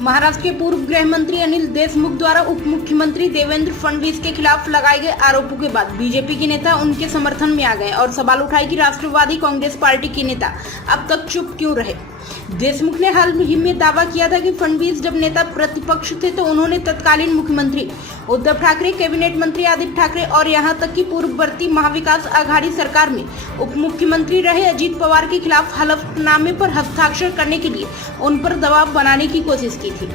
महाराष्ट्र के पूर्व गृह मंत्री अनिल देशमुख द्वारा उप मुख्यमंत्री देवेंद्र फडणवीस के खिलाफ लगाए गए आरोपों के बाद बीजेपी के नेता उनके समर्थन में आ गए और सवाल उठाए कि राष्ट्रवादी कांग्रेस पार्टी के नेता अब तक चुप क्यों रहे। देशमुख ने हाल ही में दावा किया था कि फडणवीस जब नेता प्रतिपक्ष थे तो उन्होंने तत्कालीन मुख्यमंत्री उद्धव ठाकरे, कैबिनेट मंत्री आदित्य ठाकरे और यहां तक कि पूर्ववर्ती महाविकास आघाड़ी सरकार में उप मुख्यमंत्री रहे अजीत पवार के खिलाफ हलफनामे पर हस्ताक्षर करने के लिए उन पर दबाव बनाने की कोशिश की थी।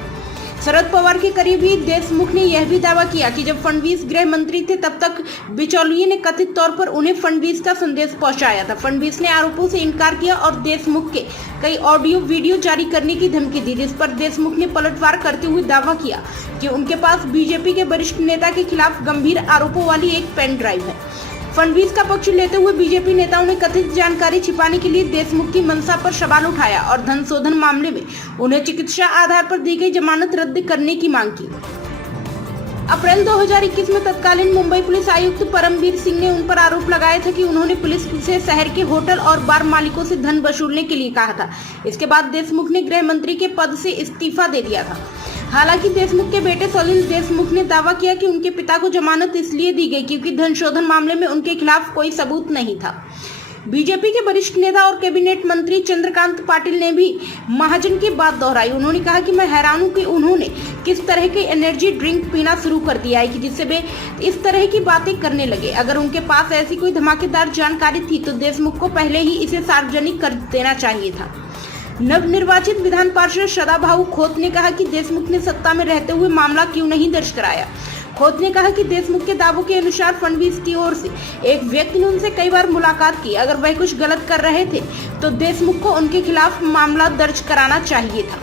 शरद पवार के करीबी देशमुख ने यह भी दावा किया कि जब फडणवीस गृह मंत्री थे तब तक बिचौलिए ने कथित तौर पर उन्हें फडणवीस का संदेश पहुंचाया था। फडणवीस ने आरोपों से इनकार किया और देशमुख के कई ऑडियो वीडियो जारी करने की धमकी दी, जिस पर देशमुख ने पलटवार करते हुए दावा किया कि उनके पास बीजेपी के वरिष्ठ नेता के खिलाफ गंभीर आरोपों वाली एक पेन ड्राइव है। फडणवीस का पक्ष लेते हुए बीजेपी नेताओं ने कथित जानकारी छिपाने के लिए देशमुख की मंशा पर सवाल उठाया और धन शोधन मामले में उन्हें चिकित्सा आधार पर दी गई जमानत रद्द करने की मांग की। अप्रैल 2021 में तत्कालीन मुंबई पुलिस आयुक्त परमवीर सिंह ने उन पर आरोप लगाया था कि उन्होंने पुलिस से शहर के होटल और बार मालिकों से धन वसूलने के लिए कहा था। इसके बाद देशमुख ने गृह मंत्री के पद से इस्तीफा दे दिया था। हालांकि देशमुख के बेटे सलिल देशमुख ने दावा किया कि उनके पिता को जमानत इसलिए दी गई क्योंकि धन शोधन मामले में उनके खिलाफ कोई सबूत नहीं था। बीजेपी के वरिष्ठ नेता और कैबिनेट मंत्री चंद्रकांत पाटिल ने भी महाजन की बात दोहराई। उन्होंने कहा कि मैं हैरान हूं कि उन्होंने किस तरह के एनर्जी ड्रिंक पीना शुरू कर दिया है कि जिससे वे इस तरह की बातें करने लगे। अगर उनके पास ऐसी कोई धमाकेदार जानकारी थी तो देशमुख को पहले ही इसे सार्वजनिक कर देना चाहिए था। नवनिर्वाचित विधान पार्षद सदाभाऊ खोत ने कहा कि देशमुख ने सत्ता में रहते हुए मामला क्यों नहीं दर्ज कराया। खोत ने कहा कि देशमुख के दावों के अनुसार फडणवीस की ओर से एक व्यक्ति ने उनसे कई बार मुलाकात की। अगर वह कुछ गलत कर रहे थे तो देशमुख को उनके खिलाफ मामला दर्ज कराना चाहिए था।